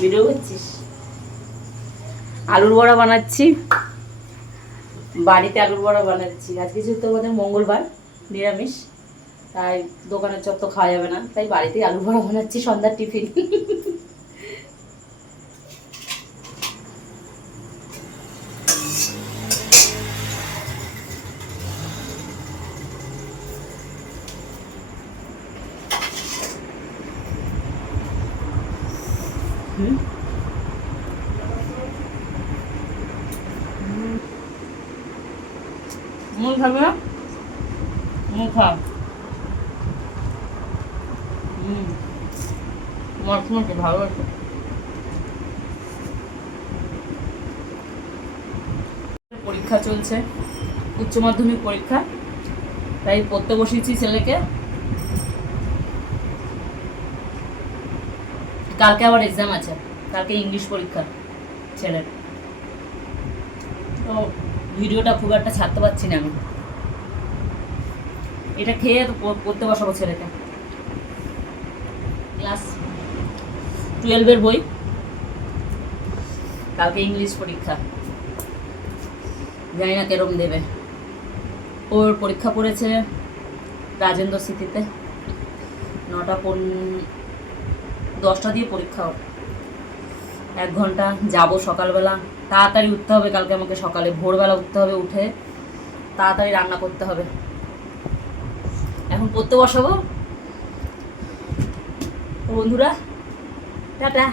Video করছিস? আলুর বড়া বানাচ্ছি, বাড়িতে আলুর বড়া বানাচ্ছি। আজকে যেহেতু আমাদের মঙ্গলবার, নিরামিষ, তাই দোকানের চপ তো খাওয়া যাবে না, তাই বাড়িতেই আলুর বড়া বানাচ্ছি সন্ধ্যার টিফিন। মূল খাবে না? মূল খা। মশমশে ভালো আছে। পরীক্ষা চলছে, উচ্চ মাধ্যমিক পরীক্ষা, তাই পড়তে বসিয়েছি ছেলেকে। কালকে আবার এক্সাম আছে, কালকে ইংলিশ পরীক্ষা ছেলের। তো ভিডিওটা খুব একটা ছাড়তে পারছি না আমি। এটা খেয়ে তো পড়তে বসাবো ছেলেকে। ক্লাস 12-এর বই, কালকে ইংলিশ পরীক্ষা। জানি না কেরম দেবে। ওর পরীক্ষা পড়েছে রাজেন্দ্র স্মৃতিতে, 10টা দিয়ে পরীক্ষা। 1 ঘন্টা যাব সকালবেলা, তাড়াতাড়ি উঠতে হবে কালকে আমাকে, সকালে ভোরবেলা উঠতে হবে, উঠে তাড়াতাড়ি রান্না করতে হবে। এখন পড়তে বসাবো। বন্ধুরা, টাটা।